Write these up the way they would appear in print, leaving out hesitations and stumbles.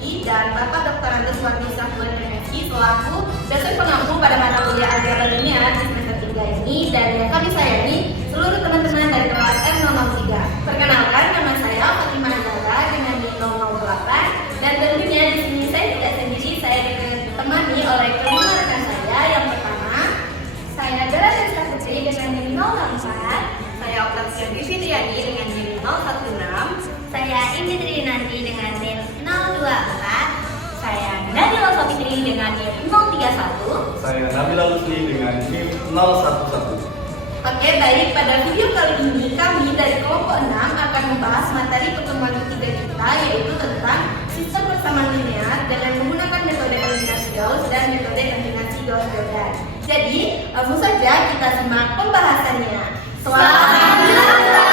Supriyadi dan Bapak Dr. Andes Wardi Safwan MSI selaku dosen pengampu pada mata kuliah algebra linear di semester 3 ini, dan yang kami sayangi seluruh teman-teman dari kelas M003. Perkenalkan, nama saya Fatimah Andara dengan NIM 008, dan tentunya di sini saya tidak sendiri, saya ditemani oleh kelima rekan saya. Yang pertama, saya Dara Rizka Putri dengan NIM 004, saya Oktaviani Fitriani dengan NIM 016, saya Indi Trinanti dengan NIM 024, saya Nabila Sofitri dengan NIM 031, saya Nabila Lusli dengan NIM 011. Oke, baik. Pada video kali ini kami dari kelompok 6 akan membahas materi pertemuan ketiga kita, yaitu tentang sistem persamaan linear dengan menggunakan metode eliminasi Gauss dan metode eliminasi Gauss-Jordan. Jadi, langsung saja kita simak pembahasannya. Selamat menonton!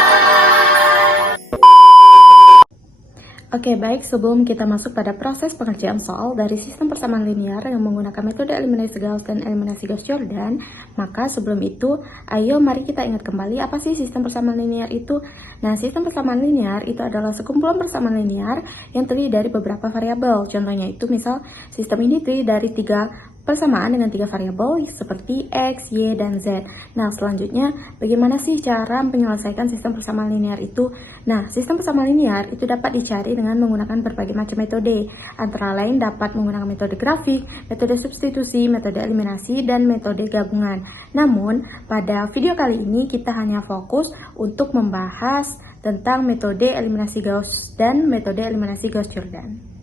Oke, baik, sebelum kita masuk pada proses pengerjaan soal dari sistem persamaan linear yang menggunakan metode eliminasi Gauss dan eliminasi Gauss-Jordan, maka sebelum itu, ayo mari kita ingat kembali apa sih sistem persamaan linear itu. Nah, sistem persamaan linear itu adalah sekumpulan persamaan linear yang terdiri dari beberapa variabel. Contohnya itu misal sistem ini terdiri dari 3 persamaan dengan 3 variabel seperti X, Y, dan Z. Nah, selanjutnya bagaimana sih cara menyelesaikan sistem persamaan linear itu? Nah, sistem persamaan linear itu dapat dicari dengan menggunakan berbagai macam metode. Antara lain dapat menggunakan metode grafik, metode substitusi, metode eliminasi, dan metode gabungan. Namun, pada video kali ini kita hanya fokus untuk membahas tentang metode eliminasi Gauss dan metode eliminasi Gauss-Jordan.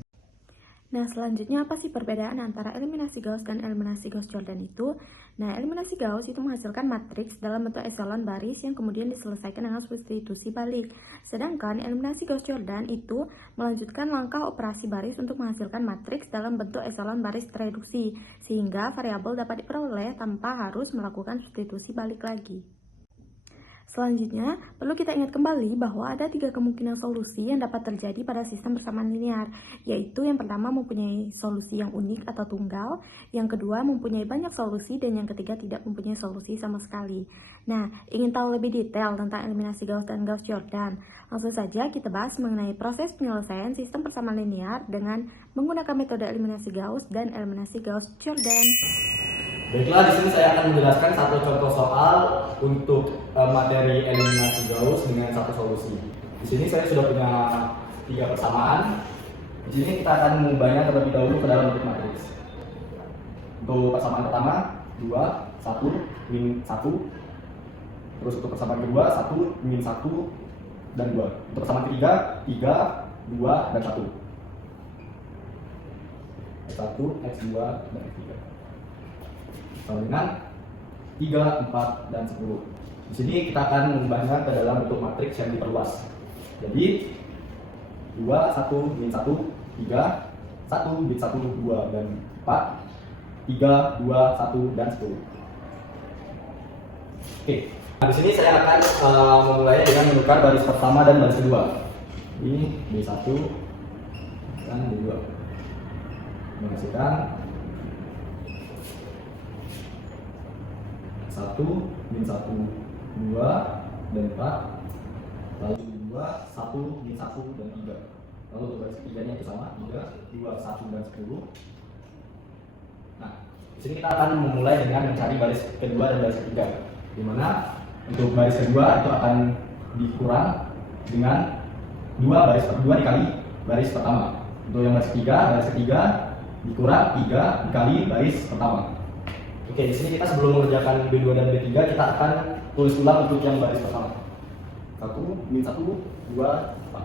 Nah, selanjutnya apa sih perbedaan antara eliminasi Gauss dan eliminasi Gauss-Jordan itu? Nah, eliminasi Gauss itu menghasilkan matriks dalam bentuk eselon baris yang kemudian diselesaikan dengan substitusi balik. Sedangkan eliminasi Gauss-Jordan itu melanjutkan langkah operasi baris untuk menghasilkan matriks dalam bentuk eselon baris tereduksi, sehingga variabel dapat diperoleh tanpa harus melakukan substitusi balik lagi. Selanjutnya, perlu kita ingat kembali bahwa ada 3 kemungkinan solusi yang dapat terjadi pada sistem persamaan linear, yaitu yang pertama mempunyai solusi yang unik atau tunggal, yang kedua mempunyai banyak solusi, dan yang ketiga tidak mempunyai solusi sama sekali. Nah, ingin tahu lebih detail tentang eliminasi Gauss dan Gauss-Jordan? Langsung saja kita bahas mengenai proses penyelesaian sistem persamaan linear dengan menggunakan metode eliminasi Gauss dan eliminasi Gauss-Jordan. Baiklah, di sini saya akan menjelaskan satu contoh soal untuk materi eliminasi Gauss dengan satu solusi. Di sini saya sudah punya 3 persamaan. Di sini kita akan mengubahnya terlebih dahulu ke dalam bentuk matriks. Untuk persamaan pertama, 2, 1, min 1. Terus untuk persamaan kedua, 1, min 1, dan 2. Untuk persamaan ketiga, 3, 2, dan 1. X1, X2, dan X3. Sama dengan 3, 4, dan 10. Di sini kita akan mengubahnya ke dalam bentuk matriks yang diperluas. Jadi 2, 1, min 1, 3, 1, min 1, 2, dan 4, 3, 2, 1, dan 10. Oke. Nah, di sini saya akan memulai dengan menukar baris pertama dan baris kedua. Ini B1 dan B2. Menghasilkan 1, min 1, 2, dan 4, lalu 2, 1, min 1, dan 3. Lalu untuk baris ketiganya itu sama, 3, 2, 1, dan 10. Nah, di sini kita akan memulai dengan mencari baris kedua dan baris ketiga, di mana untuk baris kedua itu akan dikurang dengan 2 dikali baris pertama. Untuk yang baris ketiga dikurang 3 dikali baris pertama. Oke, di sini kita sebelum mengerjakan B2 dan B3, kita akan tulis ulang untuk yang baris pertama. 1, min 1, 2, 4.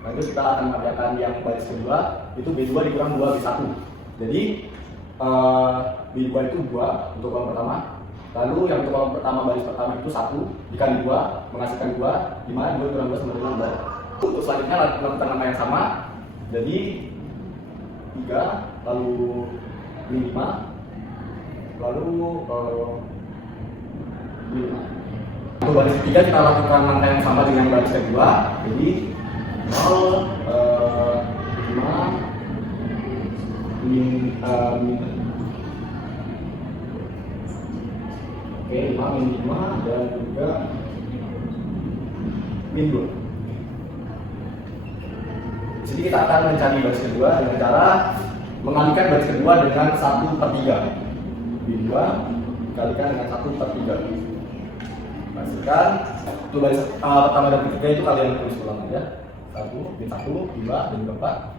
Nah, itu kita akan mengerjakan yang baris kedua, itu B2 dikurang 2 B1. Jadi, B2 itu 2 untuk kolom pertama. Lalu yang untuk kolom pertama, baris pertama itu 1 dikali 2, menghasilkan 2, di mana 2 kurang 2 sama dengan 2. Untuk selanjutnya lakukan nama yang sama. Jadi, 3, lalu min 5. Lalu untuk baris ketiga kita lakukan langkah yang sama dengan baris kedua. Jadi 0, 5, min 5, min 5, dan juga min 2. Di sini kita akan mencari baris kedua dengan cara mengalihkan baris kedua dengan 1/3. B2 dikalikan dengan 1/3. Pastikan untuk baris pertama dan ketiga itu kalian tulis ulang aja. 1, min 1, 2, dan 4.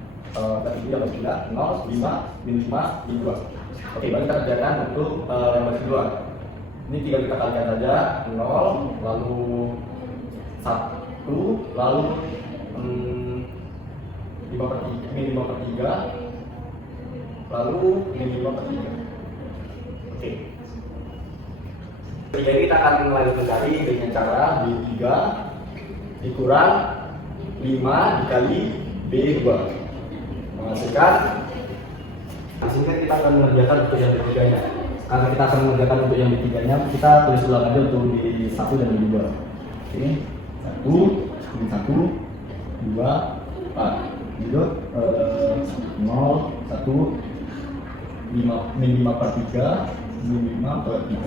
Ketiga baris kedua 0, 5, min 5, min 2. Oke, baru kita kerjakan untuk yang baris kedua. Ini tinggal kita kalikan saja 0, lalu 1, lalu min 5/3, lalu min 5/3. Oke. Jadi kita akan mulai mencari dengan cara B3 dikurang 5 dikali B2 menghasilkan. Di sini kan kita akan mengerjakan untuk yang ketiganya. Karena kita akan mengerjakan untuk yang ketiganya, kita tulis ulang aja untuk B1 dan B2. Oke, 1, min 1, 2, 4. Lanjut 0, 1, min 5/3, min 5/3.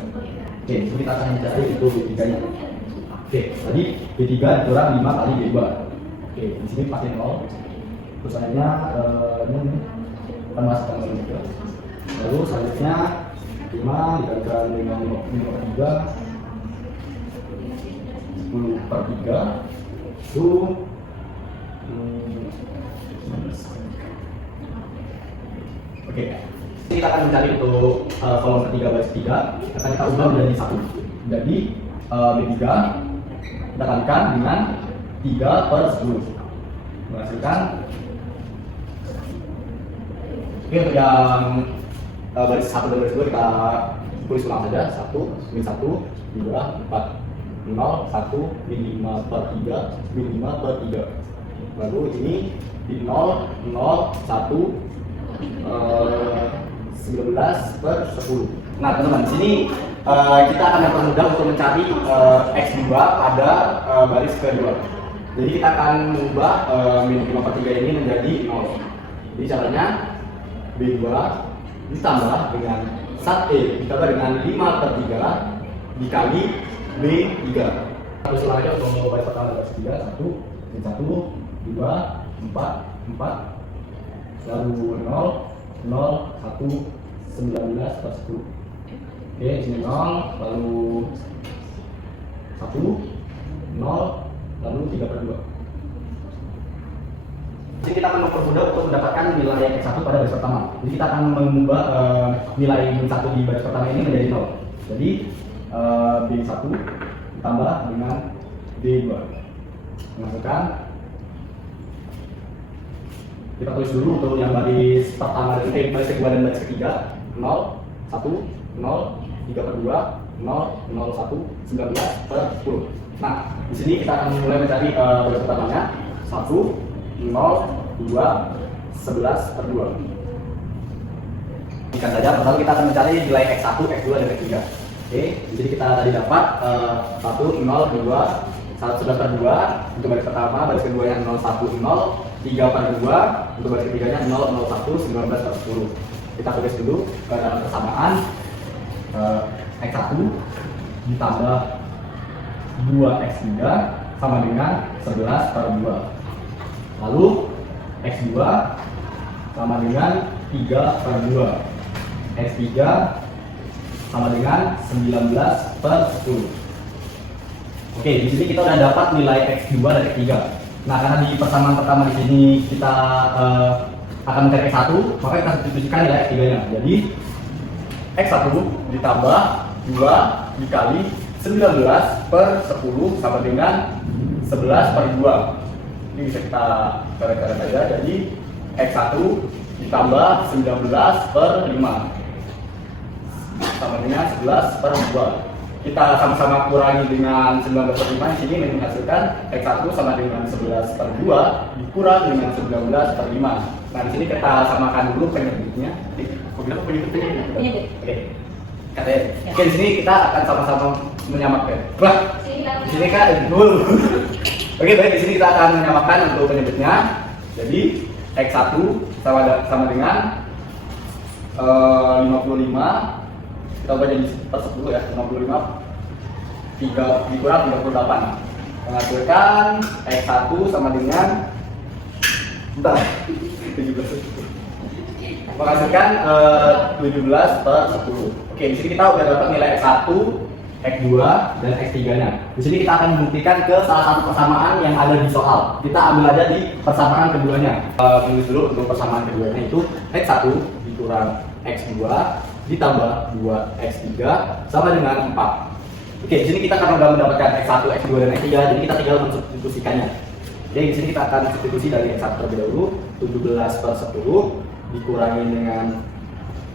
Oke, jadi kita akan mencari untuk B3-nya. Oke, tadi B3 dikurang 5 kali B2. Oke, di sini pakai 0. Tulisannya ini akan masukkan 0. Lalu selanjutnya 5 dikalikan dengan 5/3, 10/3 itu oke. Kita akan mencari untuk kolom ketiga baris ketiga, akan kita ubah menjadi 1. Jadi B3 kita kalikan dengan 3/10 menghasilkan. Oke, untuk yang baris 1 dan baris 2 kita tulis ulang saja. 1, min 1, 2, 4. 0, 1, min 5/3, min 5/3. Lalu ini di 0, 0, 1, 19/10. Nah teman-teman, di sini kita akan mempermudah untuk mencari X2 pada baris kedua. Jadi kita akan mengubah min 5/3 ini menjadi 0. Jadi caranya B2 ditambah dengan ditambah dengan 5/3 dikali B3. Terus ulang aja untuk baris pertama dan baris ketiga. 1, min 1, 2, 4, 4. Lalu 0, 0, 1, 19/10. Oke, di sini 0, lalu 1, 0, lalu 3/2. Jadi kita akan mempermudah untuk mendapatkan nilai X1 pada baris pertama. Jadi kita akan mengubah nilai min 1 di baris pertama ini menjadi 0. Jadi B1 ditambah dengan B2 menghasilkan. Kita tulis dulu untuk yang baris pertama, baris kedua dan baris ketiga. 0, 1, 0, 3/2, 0, 0, 1, 19/10. Nah, di sini kita akan mulai mencari baris pertamanya. 1, 0, 2, 11/2. Ikan saja, pertama kita akan mencari nilai X1, X2, dan X3. Oke, jadi kita tadi dapat 1, 0, 2, 11/2 untuk baris pertama, baris keduanya 0, 1, 0, 3/2, untuk baris ketiganya 0, 0, 1, 19/10. Kita tulis dulu dalam persamaan X1 ditambah 2X3 sama dengan 11/2. Lalu X2 sama dengan 3/2. X3 sama dengan 19/10. Oke, di sini kita sudah dapat nilai X2 dan X3. Nah, karena di persamaan pertama di sini kita akan mencari X1, maka kita substitusikan nilai X3-nya. Jadi X1 ditambah 2 dikali 19/10 sama dengan 11/2. Ini bisa kita coret-coret saja. Jadi X1 ditambah 19/5 sama dengan 11/2. Kita sama-sama kurangi dengan 19/5. Di sini menghasilkan X1 sama dengan 11/2 dikurang dengan 19/5. Nah, di sini kita samakan dulu penyebutnya. Kok bilang penyebutnya? Oke. Oke, di sini kita akan sama-sama menyamakan. Wah, di sini kan dulu. Oke, baik, di sini kita akan menyamakan untuk penyebutnya. Jadi X1 sama dengan 55. Kita ubah jadi per 10 ya, 55 dikurang 38 menghasilkan X1 sama dengan Bentar. 17 menghasilkan 17 per 10. Oke, di sini kita udah dapat nilai X1, X2, dan X3-nya. Di sini kita akan membuktikan ke salah satu persamaan yang ada di soal. Kita ambil aja di persamaan keduanya. Tulis dulu untuk persamaan keduanya itu X1 dikurang X2 ditambah 2X3 sama dengan 4. Oke, di sini kita karena sudah mendapatkan X1, X2, dan X3, jadi kita tinggal mensubstitusikannya. Jadi di sini kita akan substitusi dari X1 terlebih dahulu, 17 per 10 dikurangi dengan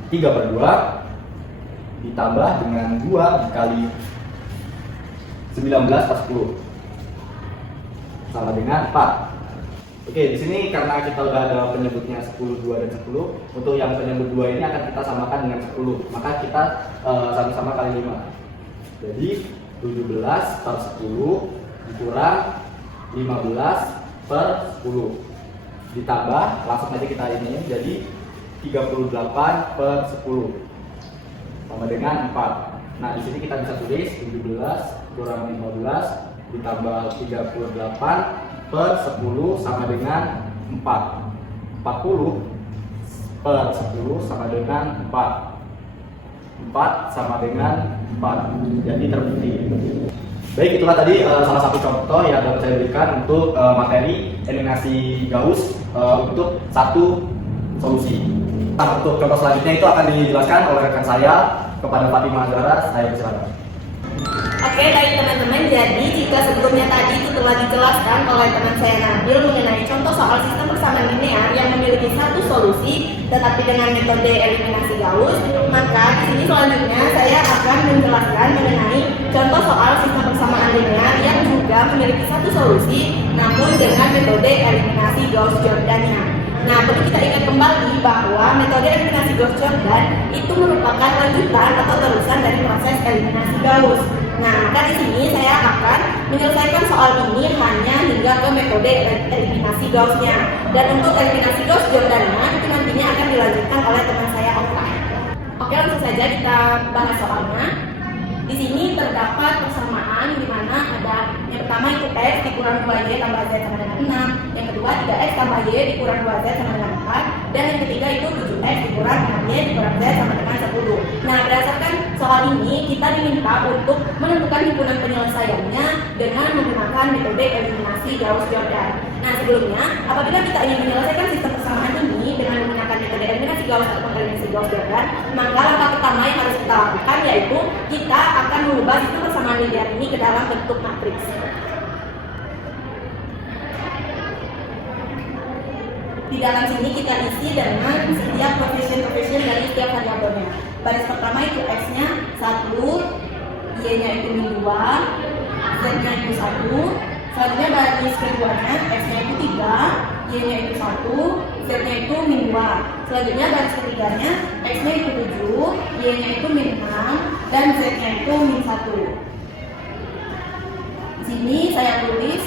3 per 2 ditambah dengan 2 dikali 19 per 10 sama dengan 4. Oke, di sini karena kita udah ada penyebutnya 10, 2, dan 10, untuk yang penyebut 2 ini akan kita samakan dengan 10, maka kita sama-sama kali 5. Jadi 17 per 10 dikurang 15 per 10 ditambah, langsung aja kita ini jadi 38 per 10 sama dengan 4. Nah, di sini kita bisa tulis 17 kurang 15 ditambah 38 per 10 sama dengan 4. 40 per 10 sama dengan 4. 4 sama dengan 4. Jadi terbukti. Baik, itulah tadi salah satu contoh yang dapat saya berikan untuk materi eliminasi Gauss untuk satu solusi. Nah, untuk contoh selanjutnya itu akan dijelaskan oleh rekan saya kepada Fatimah Zahra. Saya persilakan. Oke, baik teman-teman. Jadi jika sebelumnya tadi itu telah dijelaskan oleh teman saya Nabil mengenai contoh soal sistem persamaan linear yang memiliki satu solusi tetapi dengan metode eliminasi Gauss, maka di sini selanjutnya saya akan menjelaskan mengenai contoh soal sistem persamaan linear yang juga memiliki satu solusi namun dengan metode eliminasi Gauss-Jordan-nya. Nah, perlu kita ingat kembali bahwa metode eliminasi Gauss-Jordan itu merupakan lanjutan atau terusan dari proses eliminasi Gauss. Nah, maka di sini saya akan menyelesaikan soal ini hanya hingga ke metode eliminasi Gauss-nya. Dan untuk eliminasi Gauss-Jordan-nya itu nantinya akan dilanjutkan oleh teman saya offline. Oke, langsung saja kita bahas soalnya. Di sini terdapat persamaan di mana ada yang pertama itu X dikurang 2Y tambah Z sama dengan 6, yang kedua 3X tambah Y dikurang 2Z sama dengan 4, dan yang ketiga itu 7X dikurang 6Y dikurang Z sama dengan 10. Nah, berdasarkan soal ini kita diminta untuk menentukan himpunan penyelesaiannya dengan menggunakan metode eliminasi Gauss-Jordan. Nah, sebelumnya apabila kita ingin menyelesaikan sistem persamaan ini dengan menggunakan metode eliminasi Gauss atau eliminasi Gauss-Jordan, maka langkah pertama yang harus kita lakukan yaitu kita akan mengubah sistem persamaan linear ini ke dalam bentuk matriks. Di dalam sini kita isi dengan setiap coefisien dari setiap variabelnya. Baris pertama itu X-nya 1, Y-nya itu min 2, Z-nya itu 1. Selanjutnya baris keduanya X-nya itu 3, Y-nya itu 1, Z-nya itu min 2. Selanjutnya baris ketiganya X-nya itu 7, Y-nya itu min 6, dan Z-nya itu min 1. Di sini saya tulis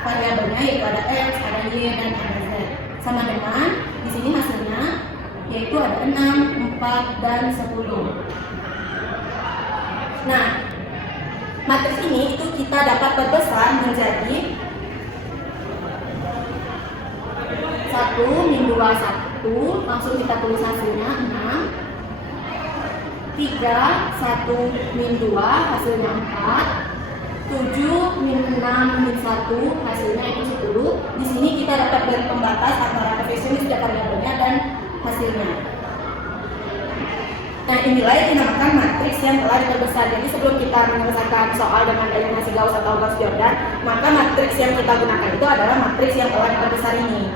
variabelnya yaitu ada X, ada Y, dan ada Z. Sama dengan di sini hasilnya yaitu ada 6, 4, dan 10. Nah, matriks ini itu kita dapat perbesar menjadi 1 min 2 1, langsung kita tulis hasilnya 6, 3 1 min 2 hasilnya 4, 7 min 6 min 1 hasilnya itu 10. Di sini kita dapat dari pembatas antara koefisien setiap variabelnya dan hasilnya. Nah, inilah yang dinamakan matriks yang telah diperbesar. Jadi sebelum kita menyelesaikan soal dengan eliminasi Gauss atau Gauss-Jordan, maka matriks yang kita gunakan itu adalah matriks yang telah diperbesar ini.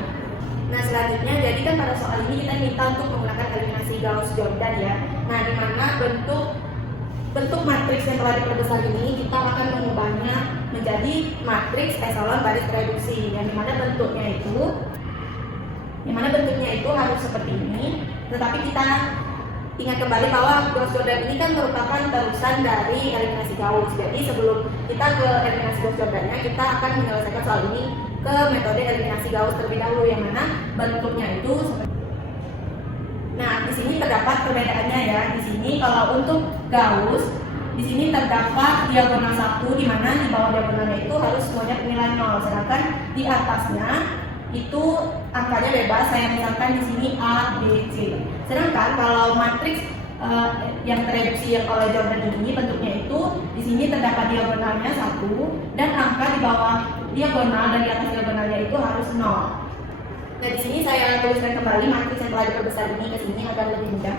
Nah, selanjutnya jadi kan pada soal ini kita minta untuk menggunakan eliminasi Gauss-Jordan ya. Nah, di mana bentuk matriks yang telah diperbesar ini kita akan mengubahnya menjadi matriks eselon baris reduksi yang dimana bentuknya itu harus seperti ini. Tetapi kita ingat kembali bahwa Gauss-Jordan ini kan merupakan terusan dari eliminasi Gauss. Jadi sebelum kita ke eliminasi Gauss-Jordannya, kita akan menyelesaikan soal ini ke metode eliminasi Gauss terlebih dahulu yang mana bentuknya itu seperti. Nah, di sini terdapat perbedaannya ya. Di sini kalau untuk Gauss, di sini terdapat diagonal 1 di mana di bawah diagonalnya itu harus semuanya bernilai 0, sedangkan di atasnya itu angkanya bebas. Saya misalkan di sini A, B, C. Sedangkan kalau matriks yang tereduksi yang oleh Jordan ini bentuknya itu di sini terdapat diagonalnya 1 dan angka di bawah diagonal dan di atas diagonalnya itu harus 0. Nah, di sini saya tuliskan kembali matriks yang telah diperbesar ini ke sini agar lebih mudah.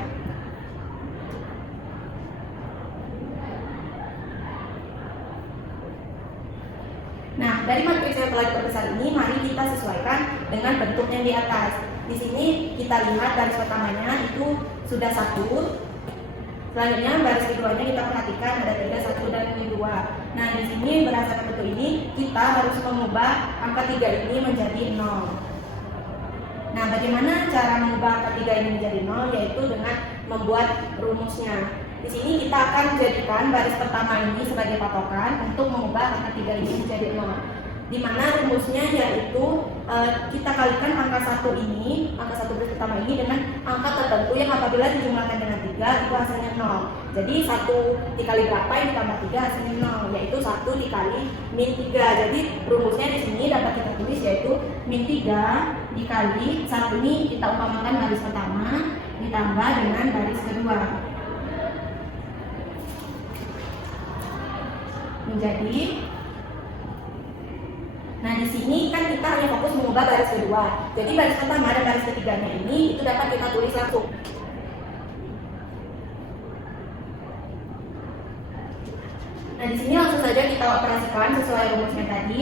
Nah, dari matriks yang telah diperbesar ini, mari kita sesuaikan dengan bentuk yang di atas. Di sini kita lihat garis pertamanya itu sudah 1. Selanjutnya baris keduanya kita perhatikan ada 3, 1 dan 2. Nah, di sini berdasarkan bentuk ini kita harus mengubah angka 3 ini menjadi 0. Nah, bagaimana cara mengubah angka 3 ini menjadi 0? Yaitu dengan membuat rumusnya. Di sini kita akan jadikan baris pertama ini sebagai patokan untuk mengubah angka 3 ini menjadi 0. Di mana rumusnya yaitu kita kalikan angka 1 ini, angka 1 baris pertama ini dengan angka tertentu yang apabila dijumlahkan dengan 3 itu hasilnya 0. Jadi 1 dikali berapa yang ditambah 3 hasilnya 0, yaitu 1 dikali min 3. Jadi rumusnya di sini dapat kita tulis yaitu min 3 dikali 1 ini kita umpamakan baris pertama ditambah dengan baris kedua. Menjadi, nah di sini kan kita hanya fokus mengubah baris kedua. Jadi baris pertama dan baris ketiganya ini itu dapat kita tulis langsung. Nah di sini langsung saja kita operasikan sesuai rumusnya tadi.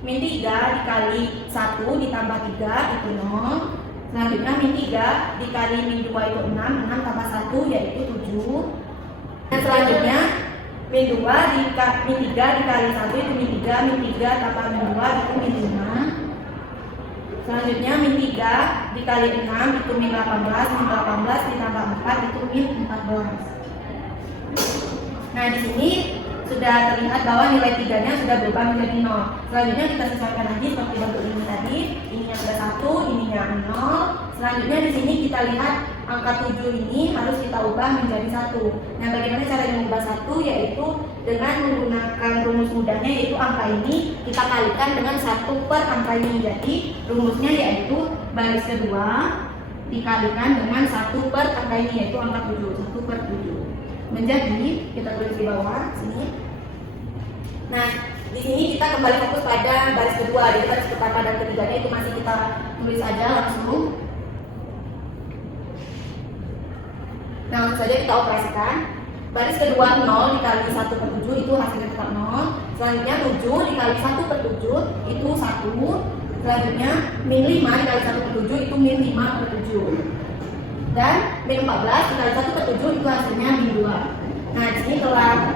Min 3 dikali 1 ditambah 3 itu 0. Selanjutnya min 3 dikali min 2 itu 6, 6 tambah 1 yaitu 7. Dan selanjutnya min 3 dikali 1 itu min 3, min 3 tambah min 2 itu min 5. Selanjutnya min 3 dikali 6 itu min 18, min 18 ditambah 4 itu min 14. Nah di sini sudah terlihat bahwa nilai 3-nya sudah berubah menjadi 0. Selanjutnya kita sesuaikan lagi seperti bentuk ini tadi. Ininya sudah 1, ininya 0. Selanjutnya di sini kita lihat angka 7 ini harus kita ubah menjadi 1. Nah, bagaimana cara mengubah 1? Yaitu dengan menggunakan rumus mudahnya, yaitu angka ini kita kalikan dengan 1 per angka ini. Jadi rumusnya yaitu baris kedua dikalikan dengan 1 per angka ini, yaitu angka 7, 1 per 7. Menjadi, kita tulis di bawah sini. Nah, di sini kita kembali fokus pada baris kedua. Jadi baris pertama dan ketiganya itu masih kita tulis saja langsung. Nah, langsung saja kita operasikan. Baris kedua 0 dikali 1 per 7 itu hasilnya tetap 0. Selanjutnya 7 dikali 1 per 7 itu 1. Selanjutnya min 5 dikali 1 per 7 itu min 5 per 7. Dan min 14 dikali 1 per 7 itu hasilnya min 2. Nah, di sini telah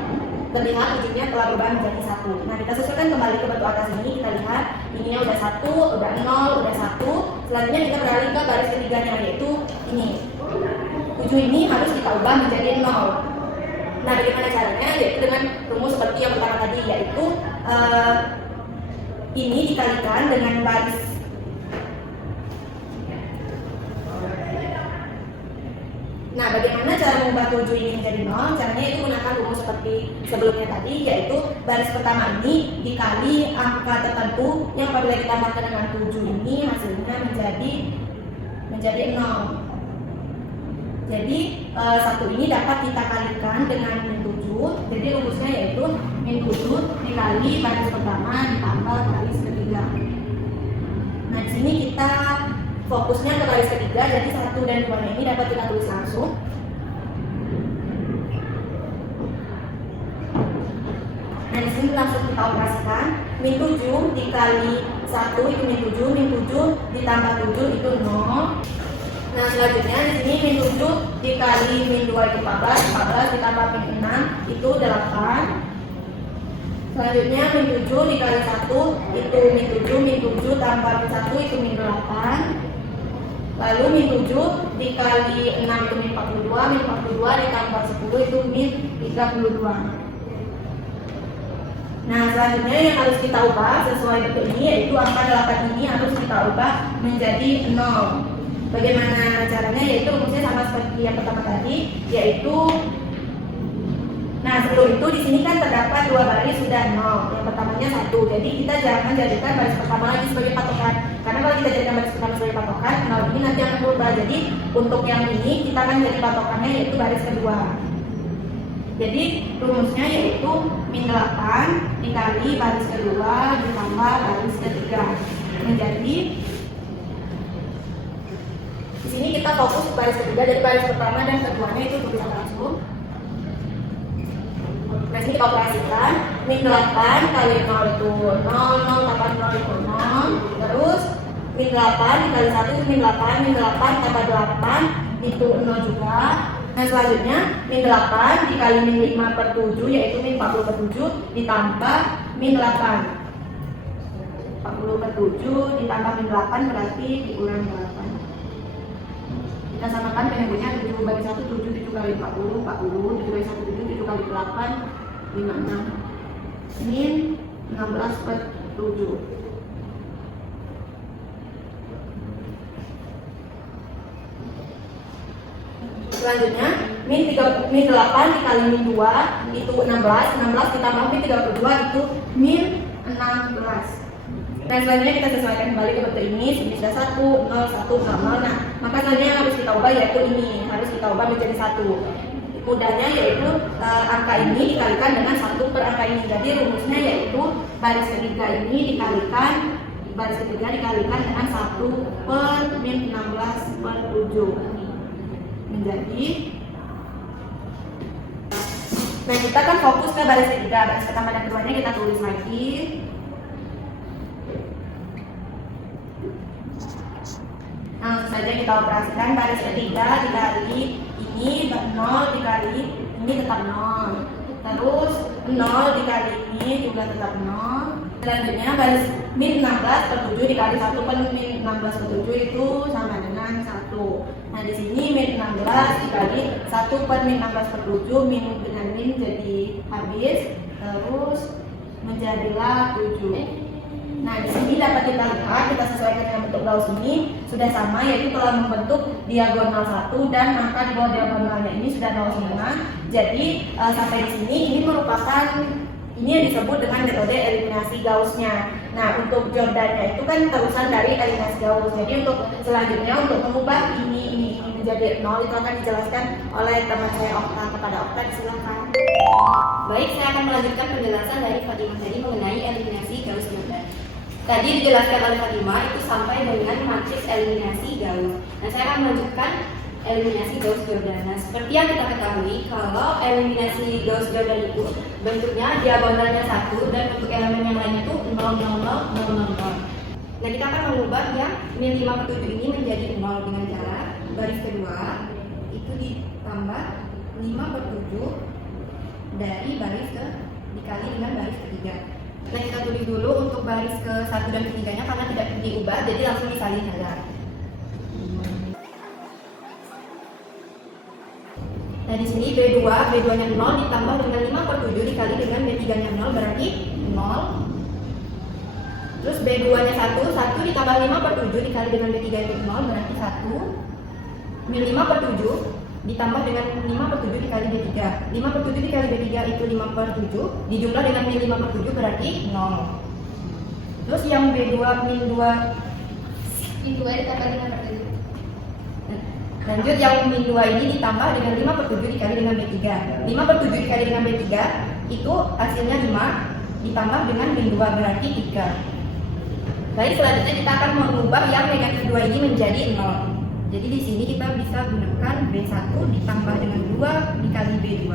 terlihat ujungnya telah berubah menjadi 1. Nah, kita sesuaikan kembali ke bentuk atas ini. Kita lihat ininya udah 1, udah 0, udah 1. Selanjutnya kita beralih ke baris ketiganya, yaitu ini. 7 ini harus kita ubah menjadi 0. Nah, bagaimana caranya? Yaitu dengan rumus seperti yang pertama tadi, yaitu ini dikalikan dengan baris. Nah, bagaimana cara mengubah 7 ini menjadi 0? Caranya itu menggunakan rumus seperti sebelumnya tadi, yaitu baris pertama ini dikali angka tertentu yang apabila ditambahkan dengan 7 ini hasilnya menjadi 0. Jadi 1 ini dapat kita kalikan dengan min 7. Jadi rumusnya yaitu min 7 dikali baris pertama ditambah baris ketiga. Nah, di sini kita fokusnya ke baris ketiga, jadi 1 dan 2 ini dapat kita tulis langsung. Nah, di sini langsung kita operasikan. Min 7 dikali 1 itu min 7, min 7 ditambah 7 itu 0. Nah, selanjutnya di sini min 7 dikali min 2 itu 14, 14 ditambah min 6 itu 8. Selanjutnya min 7 dikali 1 itu min 7 tambah min 1 itu min 8. Lalu min 7 dikali 6 itu min 42, min 42 ditambah 10 itu min 32. Nah, selanjutnya yang harus kita ubah sesuai bentuk ini, yaitu angka 8 ini harus kita ubah menjadi 0. Bagaimana caranya? Yaitu rumusnya sama seperti yang pertama tadi, yaitu sebelum itu di sini kan terdapat 2 baris sudah 0. Yang pertamanya 1. Jadi kita jangan jadikan baris pertama lagi sebagai patokan. Karena kalau kita jadikan baris pertama sebagai patokan, nol ini nanti akan berubah. Jadi untuk yang ini kita akan jadi patokannya yaitu baris kedua. Jadi rumusnya yaitu min 8 dikali baris kedua ditambah baris ketiga menjadi, di sini kita fokus baris ketiga, jadi baris pertama dan keduanya itu tulisan langsung. Nah, sini kita operasikan min 8 kali 0 itu 0, 0 tambah 0 itu 0, terus min 8 dikali 1 itu min 8, min 8 tambah 8 itu 0 juga. Nah selanjutnya min 8 dikali min 5 per 7 yaitu min 40 per 7 ditambah min 8, 40 per 7 ditambah min 8 berarti dikurang 8. Kita samakan penyebutnya 7 bagi 1 7, 7 kali 40 40, 7 kali 1 7, 7 kali 8 56 min 16 per 7. Selanjutnya min 8 dikali min 2 itu 16 ditambah min 32 itu min 16. Dan selanjutnya kita sesuaikan kembali ke bentuk ini, sini sudah 1, 0, 1, 0. Nah, maka selanjutnya yang harus kita ubah yaitu ini, harus kita ubah menjadi 1. Mudahnya yaitu angka ini dikalikan dengan 1 per angka ini. Jadi rumusnya yaitu baris ketiga ini dikalikan dengan 1 per min 16 per 7 menjadi. Nah, kita kan fokus ke baris ketiga, baris pertama dan keduanya kita tulis lagi. Nah, langsung saja kita operasikan baris ketiga dikali ini 0 dikali ini tetap 0, terus 0 dikali ini juga tetap 0. Selanjutnya baris min 16 per 7 dikali 1 per min 16 per 7 itu sama dengan 1. Nah di sini min 16 dikali 1 per min 16 per 7, min dengan min jadi habis, terus menjadilah 7. Nah di sini dapat kita lihat, kita sesuaikan dengan bentuk Gauss ini sudah sama, yaitu telah membentuk diagonal 1 dan maka di bawah diagonalnya ini sudah 0 semua. Jadi sampai di sini ini merupakan yang disebut dengan metode eliminasi Gauss-nya. Nah untuk Jordan-nya itu kan terusan dari eliminasi Gauss. Jadi untuk selanjutnya untuk mengubah ini menjadi 0 itu akan dijelaskan oleh teman saya Okta. Kepada Okta silakan. Baik, saya akan melanjutkan penjelasan dari Fatimah tadi mengenai eliminasi Gauss-Jordan. Tadi dijelaskan oleh Fatimah itu sampai dengan matriks eliminasi Gauss. Nah, saya akan melanjutkan eliminasi Gauss-Jordan. Nah, seperti yang kita ketahui, kalau eliminasi Gauss-Jordan itu bentuknya diagonalnya 1 dan untuk elemen yang lainnya itu 0, 0, 0, 0, 0. Nah, kita akan mengubah yang min 5 per 7 ini menjadi 0 dengan cara baris kedua itu ditambah 5 per 7 dari baris dikali dengan baris ketiga. Nah, kita tulis dulu untuk baris ke 1 dan ketiganya karena tidak diubah, jadi langsung disalin saja. Nah, di sini B2-nya 0 ditambah dengan 5 per 7 dikali dengan B3-nya 0 berarti 0. Terus B2-nya 1 ditambah 5 per 7 dikali dengan B3 itu 0 berarti 1. Min 5 per 7 ditambah dengan 5 per 7 dikali B3. 5 per 7 dikali B3 itu 5 per 7 dijumlah dengan min 5 per 7 berarti 0. Terus yang B2 min 2 ditambah dengan per 7. Lanjut yang min 2 ini ditambah dengan 5 per 7 dikali dengan B3. 5 per 7 dikali dengan B3 itu hasilnya 5 ditambah dengan min 2 berarti 3. Baik, selanjutnya kita akan mengubah yang negatif 2 ini menjadi 0. Jadi di sini kita bisa gunakan B1 ditambah dengan 2 dikali B2.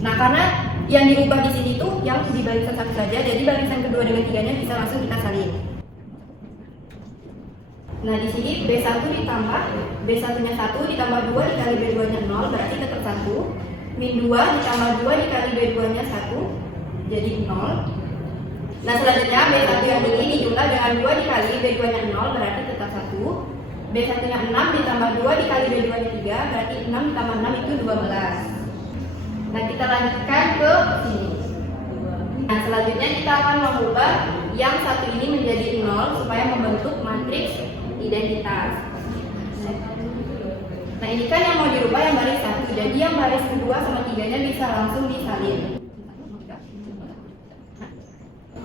Nah, karena yang diubah di sini tuh yang di barisan 1 saja, jadi barisan kedua dengan 3-nya bisa langsung kita salin. Nah, di sini B1 ditambah B1-nya 1 ditambah 2 dikali B2-nya 0 berarti tetap 1. Min 2 ditambah 2 dikali B2-nya 1 jadi 0. Nah, selanjutnya B1 yang ini dijumlah dengan 2 dikali B2-nya 0 berarti tetap 1. B1-nya 6 ditambah 2 dikali B2-nya 3 berarti 6 ditambah 6 itu 12. Nah, kita lanjutkan ke sini. Nah, selanjutnya kita akan mengubah yang satu ini menjadi 0 supaya membentuk matriks identitas. Nah, ini kan yang mau dirubah yang baris 1, jadi yang baris kedua sama 3-nya bisa langsung disalin.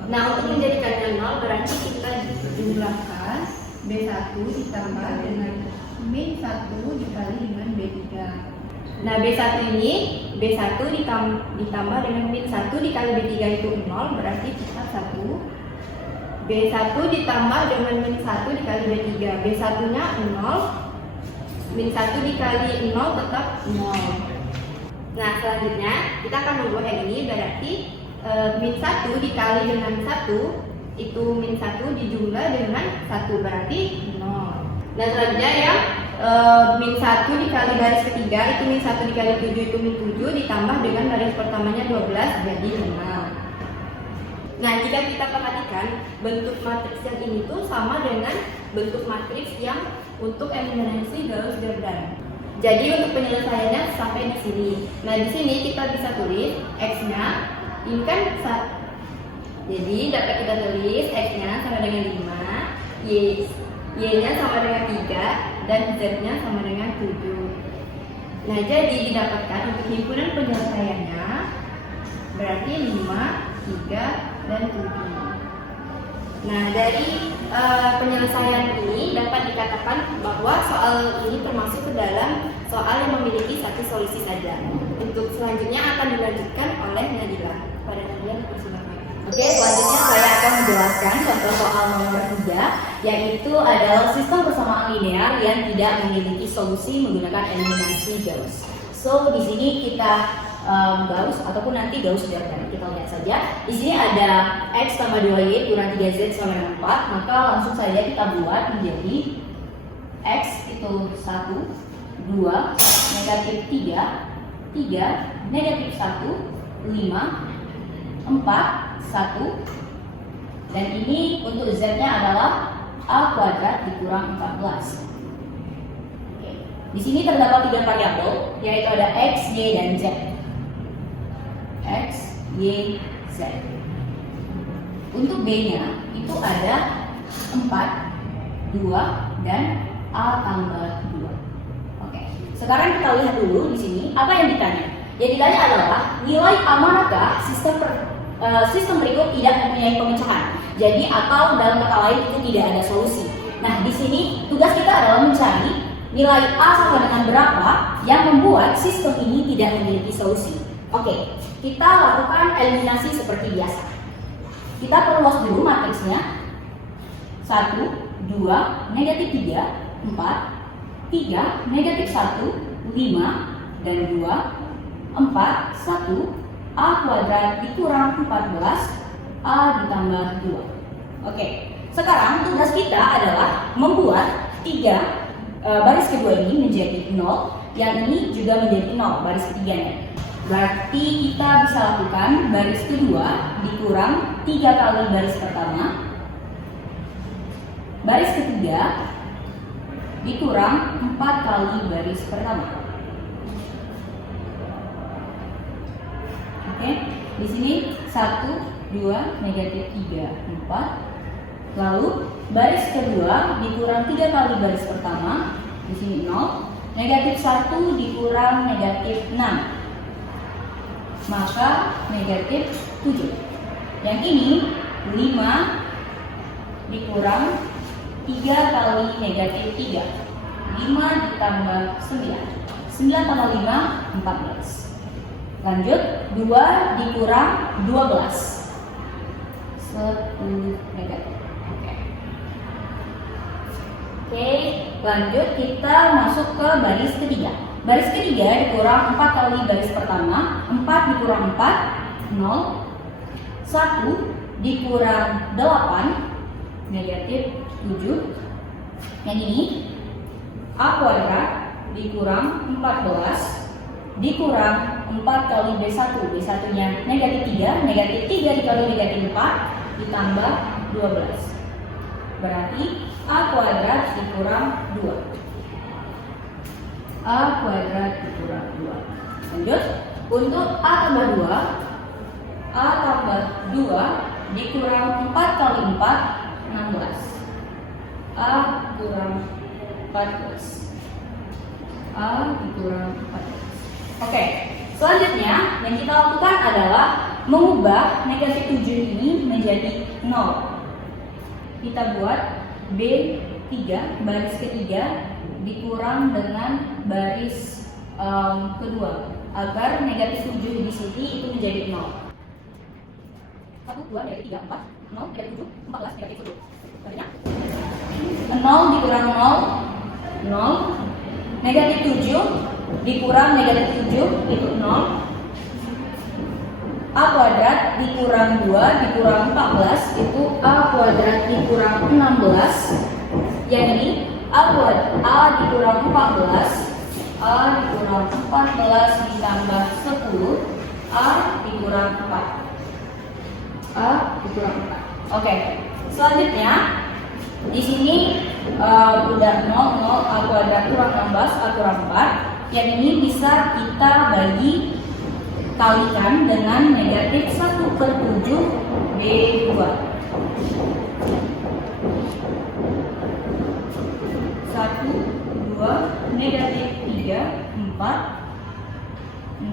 Nah, untuk menjadikannya 0 berarti kita dijumlahkan B1 ditambah dengan min 1 dikali dengan B3. Nah, B1 ini, B1 ditambah dengan min 1 dikali B3 itu 0, berarti kita 1. B1 ditambah dengan min 1 dikali B3. B1 nya 0, min 1 dikali 0 tetap 0. Nah, selanjutnya kita akan membuat yang ini, berarti min 1 dikali dengan 1 itu min 1 dijumlah dengan 1, berarti 0. Dan selanjutnya yang min 1 dikali baris ketiga itu min 1 dikali 7 itu min 7 ditambah dengan baris pertamanya 12 jadi 6. Nah, jika kita perhatikan bentuk matriks yang ini tuh sama dengan bentuk matriks yang untuk eliminasi Gauss-Jordan. Jadi untuk penyelesaiannya sampai di sini. Nah, di sini kita bisa tulis x-nya ini kan jadi dapat kita tulis x-nya sama dengan 5, y-nya sama dengan 3 dan z-nya sama dengan 7. Nah, jadi didapatkan untuk himpunan penyelesaiannya berarti 5, 3 dan 7. Nah, dari penyelesaian ini dapat dikatakan bahwa soal ini termasuk ke dalam soal yang memiliki satu solusi saja. Untuk selanjutnya akan dilanjutkan oleh Nadila. Pada Nadila, persilakan. Oke, selanjutnya saya akan menjelaskan contoh soal nomor 3, yaitu adalah sistem persamaan linear yang tidak memiliki solusi menggunakan eliminasi Gauss. So, di sini kita Gauss ataupun nanti Gauss-Jordan. Kita lihat saja. Di sini ada x tambah 2y kurang 3z sama dengan 4. Maka langsung saja kita buat menjadi x itu 1, 2, negatif 3, 3, negatif 1, 5, 4, 1. Dan ini untuk z-nya adalah a kuadrat dikurang 14. Oke. Di sini terdapat 3 variabel, yaitu ada x, y, dan z. X, Y, Z. Untuk B-nya itu ada 4, 2, dan A tambah 2. Oke. Sekarang kita lihat dulu di sini apa yang ditanya. Yang ditanya adalah nilai A manakah sistem berikut tidak mempunyai pemecahan. Jadi atau dalam kata lain itu tidak ada solusi. Nah, di sini tugas kita adalah mencari nilai A sama dengan berapa yang membuat sistem ini tidak memiliki solusi. Oke, kita lakukan eliminasi seperti biasa. Kita perluas dulu matriksnya. 1, 2, negatif 3, 4, 3, negatif 1, 5, dan 2, 4, 1, A kuadrat dikurang 14, A ditambah 2. Oke, sekarang tugas kita adalah membuat 3 baris kedua ini menjadi 0, yang ini juga menjadi 0, baris ketiganya. Berarti kita bisa lakukan baris kedua dikurang 3 kali baris pertama, baris ketiga dikurang 4 kali baris pertama. Oke, di sini 1, 2, negatif 3, 4. Lalu baris kedua dikurang 3 kali baris pertama, di sini 0, negatif 1 dikurang negatif 6. Maka negatif 7. Yang ini 5 dikurang 3 kali negatif 3. 5 ditambah 9. 9 tambah 5, 14. Lanjut, 2 dikurang 12. 10 negatif. Oke, lanjut kita masuk ke baris ketiga. Baris ketiga dikurang 4 kali baris pertama, 4 dikurang 4, 0, 1 dikurang 8, negatif 7. Yang ini A kuadrat dikurang 14, dikurang 4 kali B1, B1 nya negatif 3, negatif 3 dikali negatif 4, ditambah 12. Berarti A kuadrat dikurang 2. A kuadrat dikurang 2. Lanjut, untuk A tambah 2, A tambah 2 dikurang 4 kali 4, 16. A kurang 14. A dikurang 14. Oke, selanjutnya yang kita lakukan adalah mengubah negatif 7 ini menjadi 0. Kita buat B3, baris ketiga dikurang dengan baris kedua agar negatif 7 di sini itu menjadi 0. 1, 2, negatif 3, 4, 0, negatif 7, 14, negatif 7. Banyak. 0 dikurang 0, 0. Negatif 7 dikurang negatif 7 itu 0. A kuadrat dikurang 2 dikurang 14 itu A kuadrat dikurang 16. Yang ini A kuadrat, A dikurang 14, A dikurang 14 ditambah 10, A dikurang 4. A dikurang 4. Oke, selanjutnya di sini udah 0, 0, A kuadrat kurang 16, A kurang 4. Yang ini bisa kita bagi kalikan dengan negatif 1/7 B2. 1, 2, negatif 3, 4,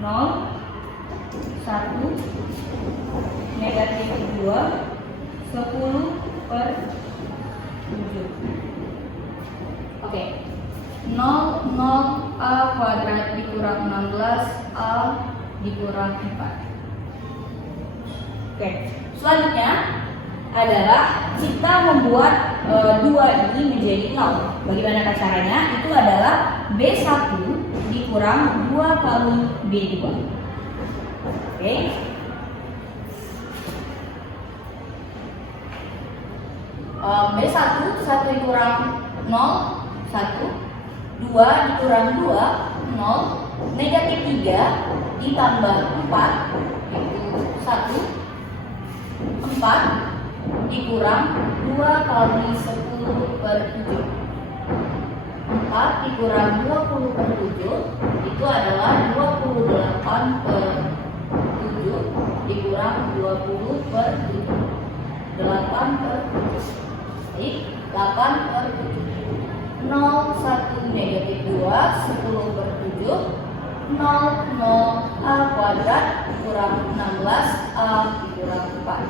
0, 1, negatif 2, 10/7. Oke, 0, 0, A kuadrat dikurang 16, A dikurang 4. Oke, selanjutnya adalah kita membuat 2 ini menjadi 0. Bagaimana caranya? Itu adalah B1 dikurang 2 kali B2. Oke. B1, 1 dikurang 0, 1, 2 dikurang 2, 0, negatif 3 ditambah 4 itu 1, 4 dikurang 2 kali 10/7. 4 dikurang 20/7 itu adalah 28/7 dikurang 20/7. 8/7. Jadi 8/7. 0, 1, negatif 2, 10/7. 0, 0, A kuadrat kurang 16, A dikurang 4.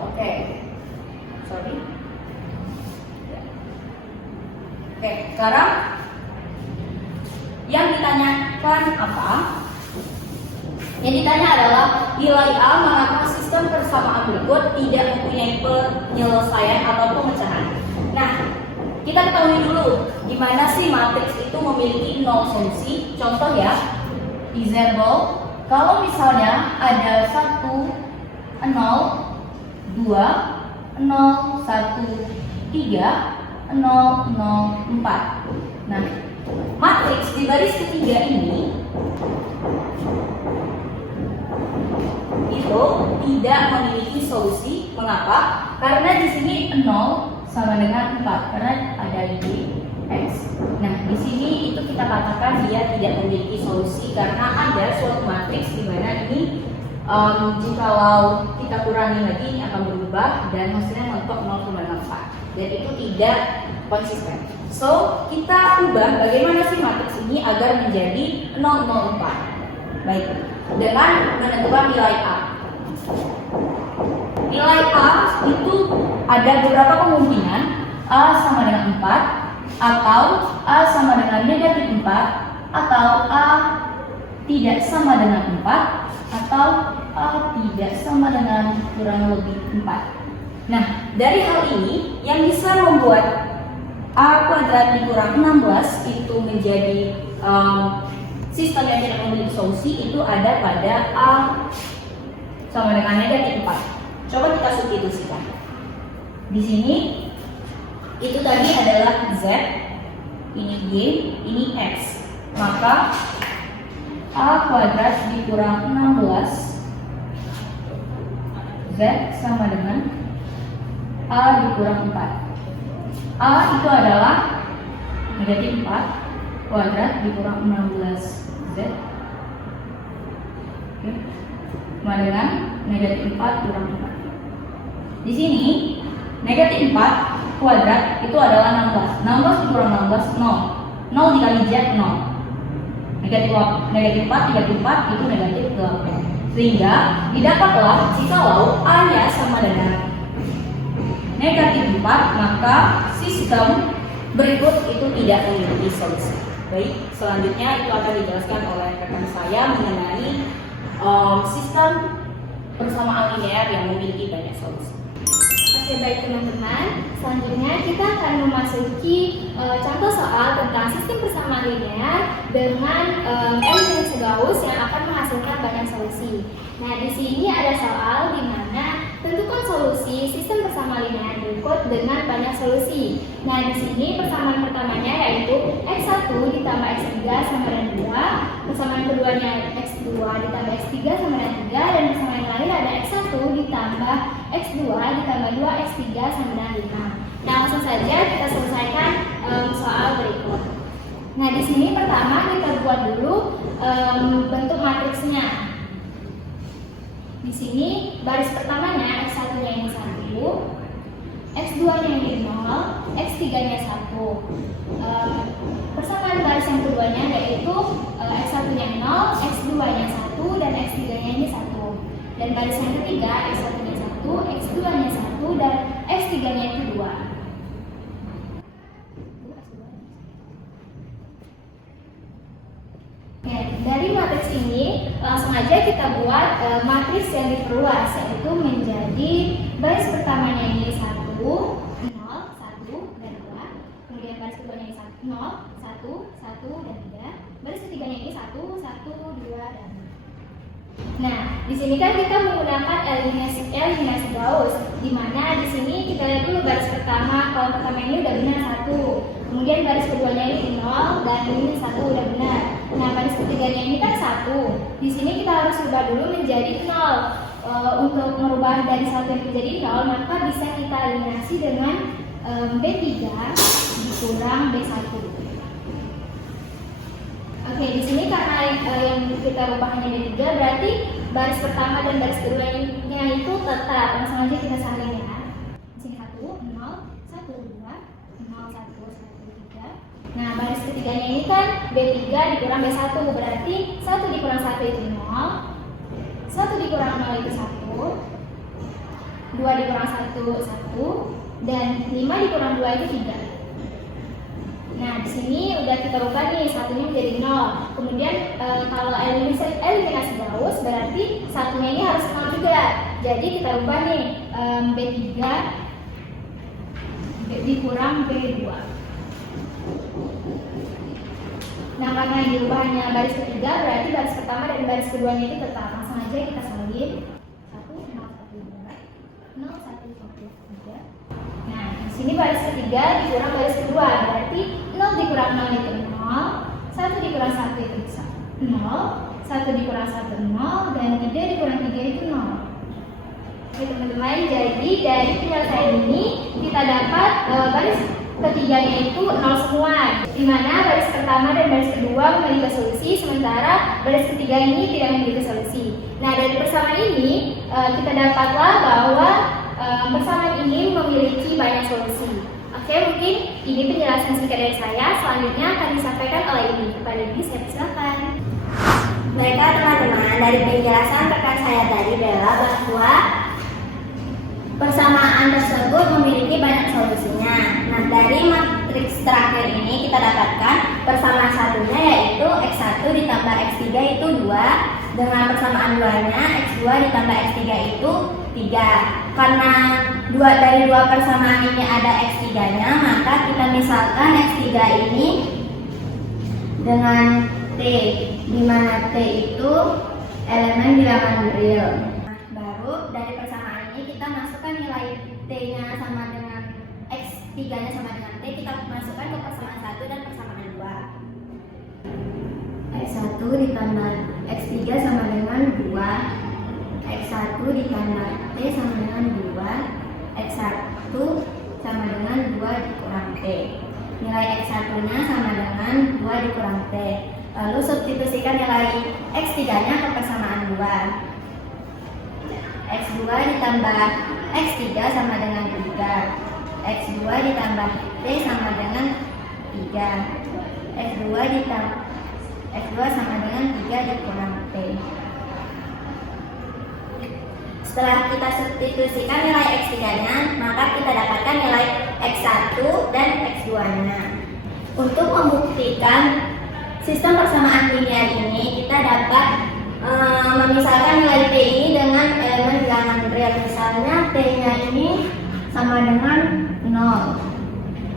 Oke. Sorry. Oke, sekarang yang ditanyakan apa? Yang ditanya adalah nilai A manakah sistem persamaan berikut tidak mempunyai penyelesaian atau pemecahan. Nah, kita ketahui dulu gimana sih matriks itu memiliki 0 solusi. Contoh ya, example, kalau misalnya ada 1, 0, 2, 0, 1, 3, 0, 0, 4. Nah, matriks di baris ketiga ini itu tidak memiliki solusi. Mengapa? Karena di sini 0 sama dengan 4 karena ada ini X. Nah, di sini itu kita katakan dia tidak memiliki solusi karena ada suatu matriks di mana ini jikalau kita kurangi lagi ini akan berubah dan hasilnya mentok 0,64 dan itu tidak konsisten. So, kita ubah bagaimana sih matriks ini agar menjadi 0,04. Baik, dengan menentukan nilai A. Nilai A itu ada beberapa kemungkinan. A sama dengan 4, atau A sama dengan negatif 4, atau A tidak sama dengan 4, atau A tidak sama dengan kurang lebih 4. Nah, dari hal ini yang bisa membuat A kuadrat dikurang 16 itu menjadi sistem yang tidak memiliki solusi itu ada pada A sama dengan negatif 4. Coba kita substitusikan. Di sini itu tadi adalah Z, ini Y, ini X. Maka A kuadrat dikurang 16 Z sama dengan A dikurang 4. A itu adalah negatif 4 kuadrat dikurang 16 Z. Oke. Sama dengan negatif 4 kurang 4. Di sini negatif 4 kuadrat itu adalah 16. 16 dikurang 16 0. 0 dikali Z 0. Negatif 4 negatif 4 itu negatif 8. Sehingga didapatlah jikalau A-nya sama dengan negatif 4, maka sistem berikut itu tidak memiliki solusi. Baik, selanjutnya itu akan dijelaskan oleh rekan saya mengenai sistem persamaan linear yang memiliki banyak solusi. Oke, baik teman-teman. Selanjutnya kita akan memasuki contoh soal tentang sistem persamaan linear dengan eliminasi Gauss yang akan menghasilkan banyak solusi. Nah, di sini ada soal di mana tentukan solusi sistem persamaan linear berikut dengan banyak solusi. Nah, di sini persamaan pertamanya yaitu x1 ditambah x3 sama dengan 2, persamaan keduanya x2 ditambah x3 sama dengan 3, dan persamaan yang lain ada x1 ditambah x2 ditambah 2x3 sama dengan 5. Nah, langsung saja kita selesaikan soal berikut. Nah, di sini pertama kita buat dulu bentuk matriksnya. Di sini baris pertamanya x1-nya ini 1, x2-nya ini 0, x3-nya 1. Persamaan baris yang keduanya yaitu x1-nya 0, x2-nya 1, dan x3-nya ini 1. Dan baris yang ketiga x1-nya 1, x2-nya 1, dan x3-nya itu 2. Dari matriks ini langsung aja kita buat matriks yang diperluas, yaitu menjadi baris pertamanya ini 1, 0, 1, dan 2. Kemudian baris keduanya ini 0, 1, 1, dan 3. Baris ketiganya ini 1, 1, 2, dan 3. Nah, di sini kan kita menggunakan eliminasi Gauss, di mana di sini kita lihat dulu baris pertama. Kalau pertama ini udah benar 1. Kemudian baris keduanya ini 0 dan ini 1 udah benar. Nah, baris ketiganya ini kan 1. Di sini kita harus ubah dulu menjadi 0. Untuk merubah dari 1 menjadi 0, maka bisa kita eliminasi dengan B3 dikurang B1. Oke, di sini karena yang kita rubah hanya D3, berarti baris pertama dan baris keduanya itu tetap. Langsung aja kita salin ya. Di sini 1, 0, 1, 2, 0, 1, 1, 3. Nah, baris ketiganya ini kan B3 dikurang B1, berarti 1 dikurang 1 itu 0, 1 dikurang 0 itu 1, 2 dikurang 1, 1, dan 5 dikurang 2 itu 3. Nah, di sini udah kita rubah nih, satunya menjadi 0. Kemudian kalau eliminasi Gauss berarti satunya ini harus 0 juga. Jadi kita rubah nih B3 dikurang B2. Nah, karena yang dirubah hanya baris ketiga, berarti baris pertama dan baris keduanya itu tetap. Langsung aja kita salin 1, 0, 1, 2, 0, 1, 1, 3. Nah, di sini baris ketiga dikurang baris kedua, berarti 0 dikurang 0 itu 0, 1 dikurang 1 itu 0, 1 dikurang 1 0, dan 3 dikurang 3 itu 0. Oke teman-teman, jadi dari penyelesaian ini kita dapat baris ketiganya itu 0 semua, di mana baris pertama dan baris kedua memiliki solusi, sementara baris ketiga ini tidak memiliki solusi. Nah, dari persamaan ini kita dapatlah bahwa persamaan ini memiliki banyak solusi. Oke, mungkin ini penjelasan singkat dari saya. Selanjutnya akan disampaikan oleh Ini. Kepada Ini, saya persilakan. Baiklah teman-teman, dari penjelasan rekan saya tadi adalah bahwa persamaan tersebut memiliki banyak solusinya. Nah, dari matriks terakhir ini kita dapatkan persamaan satunya yaitu X1 ditambah X3 itu 2, dengan persamaan duanya X2 ditambah X3 itu 3. Karena dari dua persamaan ini ada X3-nya, maka kita misalkan X3 ini dengan T, di mana T itu elemen bilangan real. Baru dari persamaan ini kita masukkan nilai T-nya sama dengan X3-nya sama dengan T, kita masukkan ke persamaan 1 dan persamaan 2. X1 ditambah X3 sama dengan 2, X1 ditambah T sama dengan 2, X1 sama dengan 2 dikurang T. Nilai X1-nya sama dengan 2 dikurang T. Lalu substitusikan nilai X3-nya ke persamaan 2. X2 ditambah X3 sama dengan 3, X2 ditambah T sama dengan 3, X2 sama dengan 3 dikurang T. Setelah kita substitusikan nilai X3-nya, maka kita dapatkan nilai X1 dan X2-nya. Untuk membuktikan sistem persamaan linear ini, kita dapat memisahkan nilai T ini dengan elemen bilangan real. Misalnya T-nya ini sama dengan 0.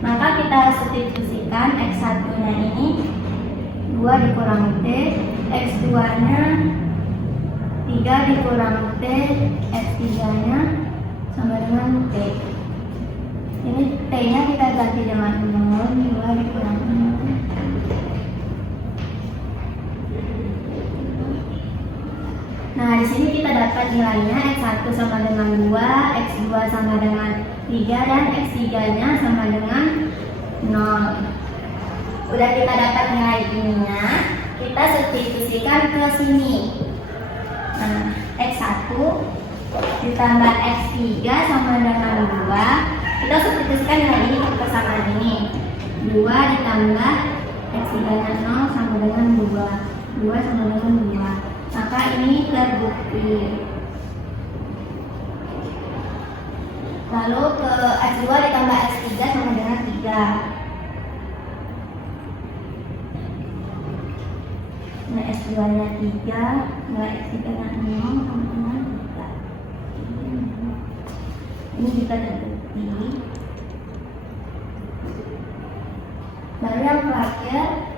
Maka kita substitusikan X1-nya ini 2 dikurangi T, X2-nya 3 dikurangi T, X3-nya sama dengan T. Ini T-nya kita ganti dengan 0, 2 dikurangi 0. Nah, di sini kita dapat nilainya X1 sama dengan 2, X2 sama dengan 3, dan X3-nya sama dengan 0. Udah kita dapat nilai ininya, kita substitusikan ke sini. Nah, X1 ditambah X3 sama dengan 2, kita substitusikan nilai ini ke persamaan ini. 2 ditambah X3-nya 0 sama dengan 2, 2 sama dengan 2. Maka ini terbukti. Lalu ke X2 ditambah X3 sama dengan 3. Nah, X2-nya 3, nilai X3-nya 0 sama dengan 3. Ini juga terbukti. Lalu yang terakhir,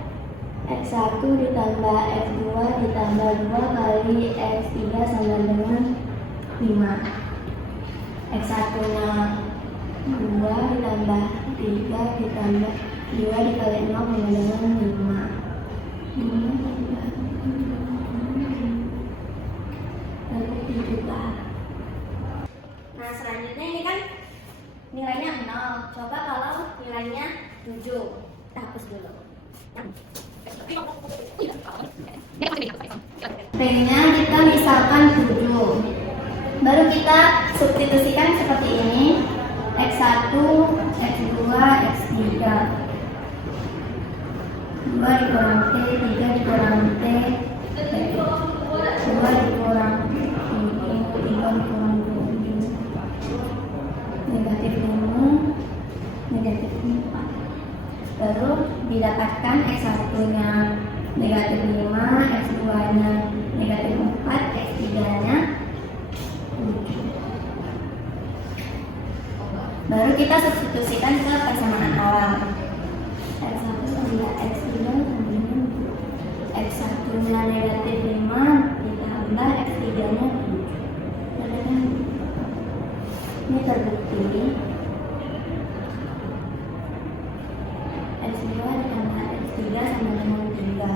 X1 ditambah X2 ditambah 2 kali X3 sama dengan 5. X1-nya 2 ditambah 3 ditambah 2 dikali 0 sama dengan 5. Terbukti juga. Nah, selanjutnya ini kan nilainya 0. Coba kalau nilainya 7. Kita hapus dulu. P-nya kita misalkan 7. Baru kita substitusikan seperti ini. X1, X2, X3. 2 dikurang T, 3 dikurang T, 2 dikurang 3 dikurang 7. Negatif 5, negatif 4. Baru didapatkan X1-nya negatif 5, X2-nya negatif 4, X3-nya 7. Baru kita substitusikan ke persamaan awal. X1 tambah X3 sama dengan X1-nya negatif 5 ditambah X3-nya 7. Ini terbukti. X2 ditambah X3 sama dengan 3.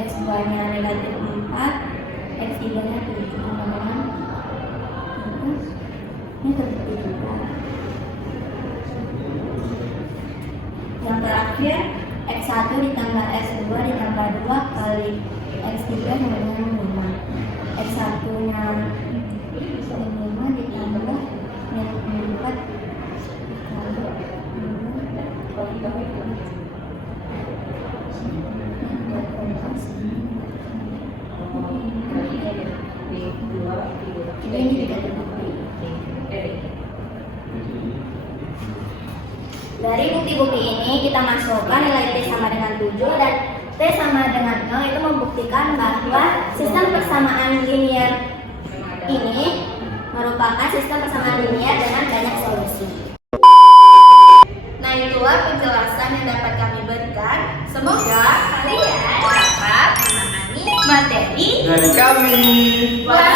X2-nya negatif 4, X3-nya 7 sama dengan 3. Ini terbukti juga. Yang terakhir, X1 ditambah X2 ditambah 2 kali X3 sama dengan 5. X1-nya 5 ditambah negatif 4 dikali 5. Ini juga terbukti. Dari bukti-bukti ini kita masukkan nilai T sama dengan 7 dan T sama dengan 0 itu membuktikan bahwa sistem persamaan linear ini merupakan sistem persamaan linear dengan banyak solusi. Nah, itulah penjelasan yang dapat kami berikan. Semoga kalian dapat memahami materi dari kami. Wah,